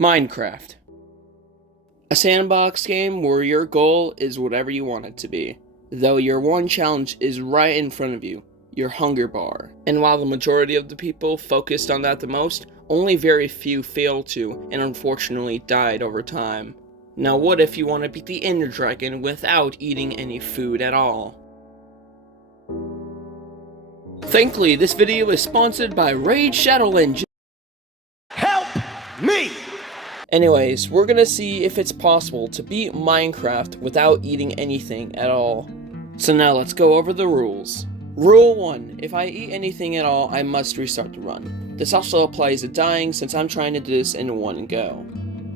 Minecraft. A sandbox game where your goal is whatever you want it to be, though your one challenge is right in front of you, your hunger bar. And while the majority of the people focused on that the most, only very few failed to, and unfortunately died over time. Now what if you want to beat the Ender Dragon without eating any food at all? Thankfully, this video is sponsored by Raid Shadow Engine. Help me! Anyways, we're gonna see if it's possible to beat Minecraft without eating anything at all. So now let's go over the rules. Rule 1. If I eat anything at all, I must restart the run. This also applies to dying since I'm trying to do this in one go.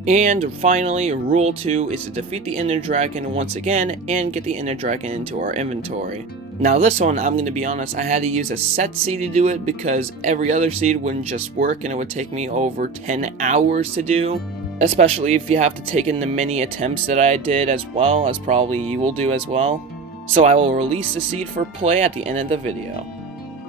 And finally, Rule 2 is to defeat the Ender Dragon once again and get the Ender Dragon into our inventory. Now this one, I'm gonna be honest, I had to use a set seed to do it because every other seed wouldn't just work and it would take me over 10 hours to do. Especially if you have to take in the many attempts that I did, as well as probably you will do as well. So I will release the seed for play at the end of the video.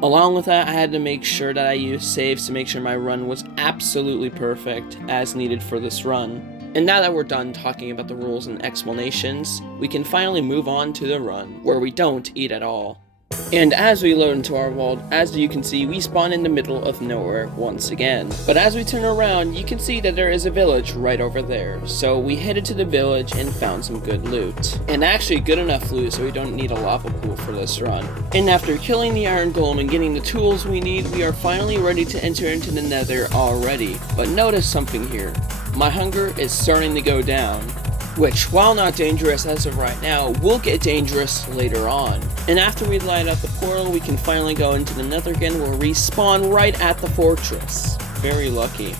Along with that, I had to make sure that I used saves to make sure my run was absolutely perfect as needed for this run. And now that we're done talking about the rules and explanations, we can finally move on to the run, where we don't eat at all. And as we load into our world, as you can see, we spawn in the middle of nowhere once again. But as we turn around, you can see that there is a village right over there. So we headed to the village and found some good loot. And actually good enough loot so we don't need a lava pool for this run. And after killing the iron golem and getting the tools we need, we are finally ready to enter into the nether already. But notice something here. My hunger is starting to go down. Which, while not dangerous as of right now, will get dangerous later on. And after we light up the portal, we can finally go into the nether again where we spawn right at the fortress. Very lucky.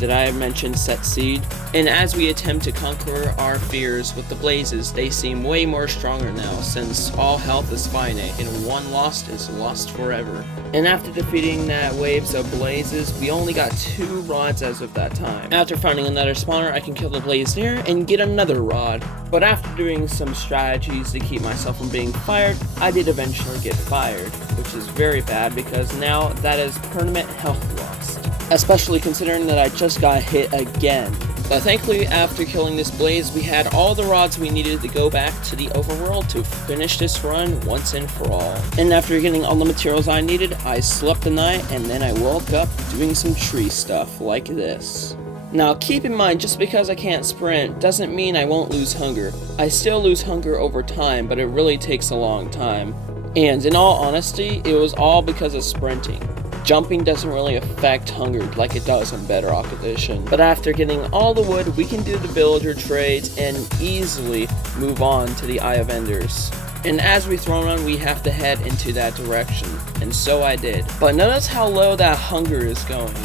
Did I mention set seed? And as we attempt to conquer our fears with the blazes, they seem way more stronger now since all health is finite and one lost is lost forever. And after defeating that waves of blazes, we only got 2 rods as of that time. After finding another spawner, I can kill the blaze there and get another rod. But after doing some strategies to keep myself from being fired, I did eventually get fired, which is very bad because now that is permanent health lost. Especially considering that I just got hit again. But thankfully, after killing this blaze, we had all the rods we needed to go back to the overworld to finish this run once and for all. And after getting all the materials I needed, I slept the night and then I woke up doing some tree stuff like this. Now keep in mind, just because I can't sprint doesn't mean I won't lose hunger. I still lose hunger over time, but it really takes a long time. And in all honesty, it was all because of sprinting. Jumping doesn't really affect hunger like it does in Bedrock Edition. But after getting all the wood, we can do the villager trades and easily move on to the Eye of Enders. And as we throw on, we have to head into that direction, and so I did. But notice how low that hunger is going.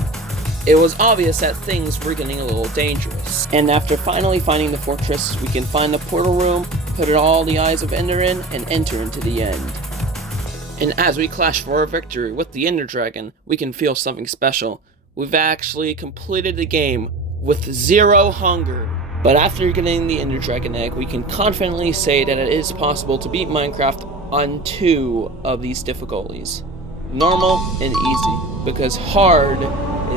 It was obvious that things were getting a little dangerous. And after finally finding the fortress, we can find the portal room, put all the Eyes of Ender in, and enter into the end. And as we clash for a victory with the Ender Dragon, we can feel something special. We've actually completed the game with 0 hunger. But after getting the Ender Dragon egg, we can confidently say that it is possible to beat Minecraft on 2 of these difficulties. Normal and easy, because hard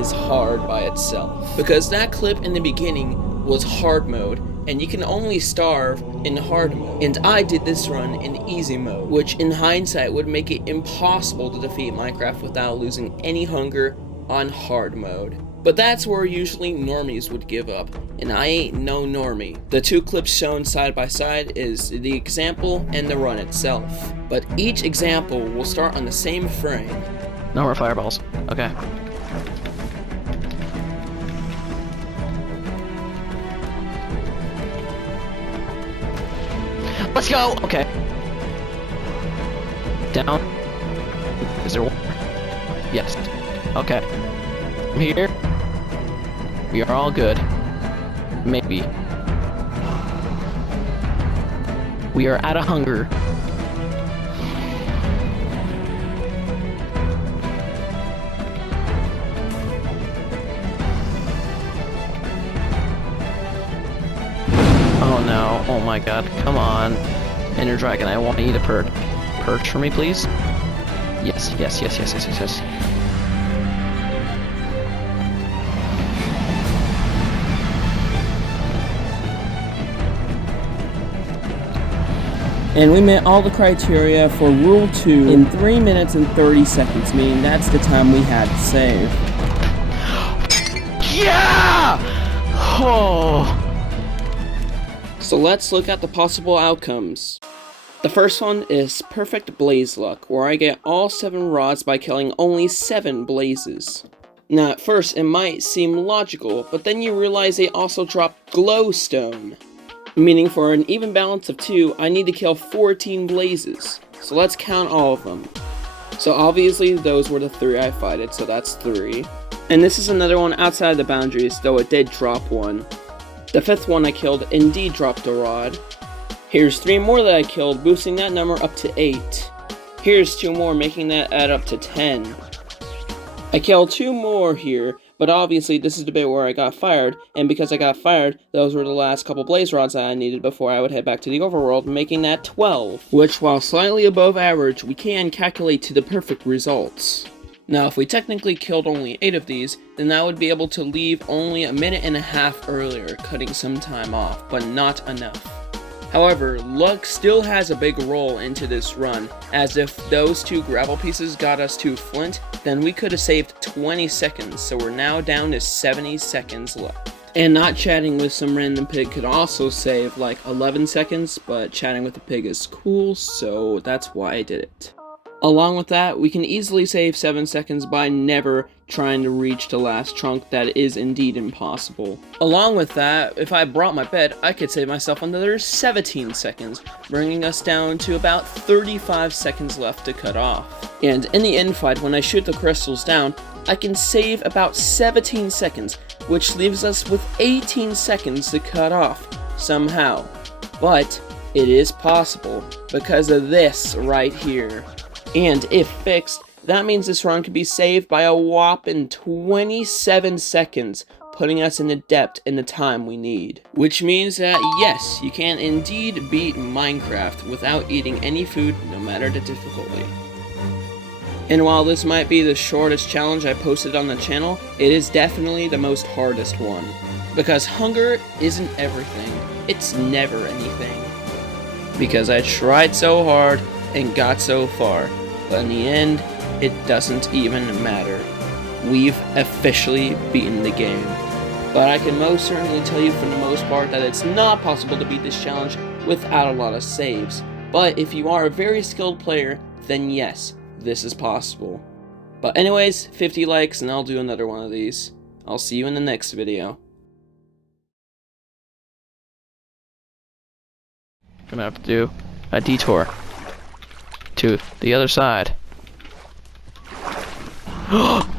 is hard by itself. Because that clip in the beginning was hard mode, and you can only starve in hard mode. And I did this run in easy mode, which in hindsight would make it impossible to defeat Minecraft without losing any hunger on hard mode. But that's where usually normies would give up, and I ain't no normie. The 2 clips shown side by side is the example and the run itself. But each example will start on the same frame. No more fireballs. Okay. Let's go! Okay. Down. Is there water? Yes. Okay. From here. We are all good. Maybe. We are out of hunger. Oh no, oh my god, come on. Ender Dragon, I want to eat a perch. Perch for me, please? Yes, yes, yes, yes, yes, yes, yes. And we met all the criteria for Rule 2 in 3 minutes and 30 seconds, meaning that's the time we had to save. Yeah! Oh. So let's look at the possible outcomes. The first one is Perfect Blaze Luck, where I get all 7 rods by killing only 7 blazes. Now at first it might seem logical, but then you realize they also drop Glowstone. Meaning for an even balance of 2, I need to kill 14 blazes. So let's count all of them. So obviously those were the 3 I fighted, so that's 3. And this is another one outside the boundaries, though it did drop one. The 5th one I killed indeed dropped a rod. Here's 3 more that I killed, boosting that number up to 8. Here's 2 more, making that add up to 10. I killed 2 more here, but obviously this is the bit where I got fired, and because I got fired, those were the last couple blaze rods that I needed before I would head back to the overworld, making that 12. Which, while slightly above average, we can calculate to the perfect results. Now, if we technically killed only 8 of these, then I would be able to leave only a minute and a half earlier, cutting some time off, but not enough. However, luck still has a big role into this run, as if those 2 gravel pieces got us to Flint, then we could have saved 20 seconds, so we're now down to 70 seconds left. And not chatting with some random pig could also save like 11 seconds, but chatting with a pig is cool, so that's why I did it. Along with that, we can easily save 7 seconds by never trying to reach the last trunk that is indeed impossible. Along with that, if I brought my bed, I could save myself another 17 seconds, bringing us down to about 35 seconds left to cut off. And in the end fight, when I shoot the crystals down, I can save about 17 seconds, which leaves us with 18 seconds to cut off, somehow. But it is possible, because of this right here. And if fixed, that means this run could be saved by a whopping 27 seconds, putting us in the depth in the time we need. Which means that yes, you can indeed beat Minecraft without eating any food, no matter the difficulty. And while this might be the shortest challenge I posted on the channel, it is definitely the most hardest one. Because hunger isn't everything, it's never anything. Because I tried so hard and got so far, but in the end, it doesn't even matter. We've officially beaten the game. But I can most certainly tell you for the most part that it's not possible to beat this challenge without a lot of saves. But if you are a very skilled player, then yes, this is possible. But anyways, 50 likes and I'll do another one of these. I'll see you in the next video. Gonna have to do a detour to the other side. No!